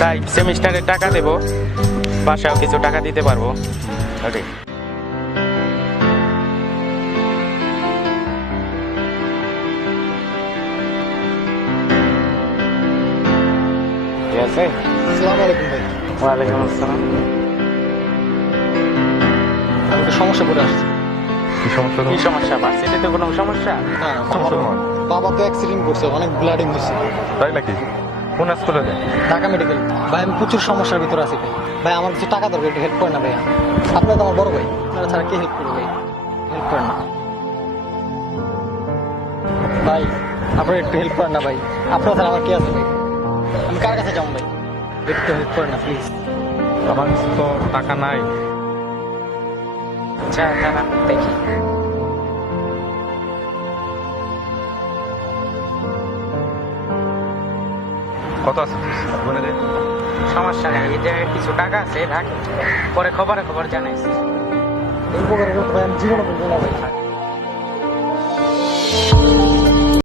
তাই সেমিস্টারে টাকা দেব, বাসায়ও কিছু টাকা দিতে পারবো। ওকে, ঠিক আছে। আসসালামু আলাইকুম ভাই। ওয়ালাইকুম আসসালাম। আমি একটা সমস্যা করে আসছি। কি সমস্যা কি সমস্যা? ভার্সিটিতে কোনো সমস্যা? না সমস্যা আমার নয়। বাবা তো অ্যাক্সিডেন্ট করছে, অনেক ব্লাডিং হয়েছে। তাই নাকি? কোন হাসপাতালে? ঢাকা মেডিকেল। ভাই আমি প্রচুর সমস্যার ভিতরে আছি ভাই। ভাই আমার কিছু টাকা দরকার, একটু হেল্প করেন না ভাই। আপনারা তো আমার বড় ভাই, আপনারা ছাড়া কে হেল্প করবে ভাই? হেল্প করেন না ভাই, আপনারা একটু হেল্প করেন না ভাই। আপনারা ছাড়া আমার কে আছে ভাই? আমি কার কাছে যাবো ভাই? একটু হেল্প করেন না প্লিজ। আমার কাছে তো টাকা নাই। আচ্ছা দাঁড়া দেখি। কত আছে বলে দে। সমস্যা নেই, এই যে কিছু টাকা আছে রাখ, পরে খবর জানাইছি। এই উপকারের কথা ভাই আমি জীবনে বলবো না ভাই।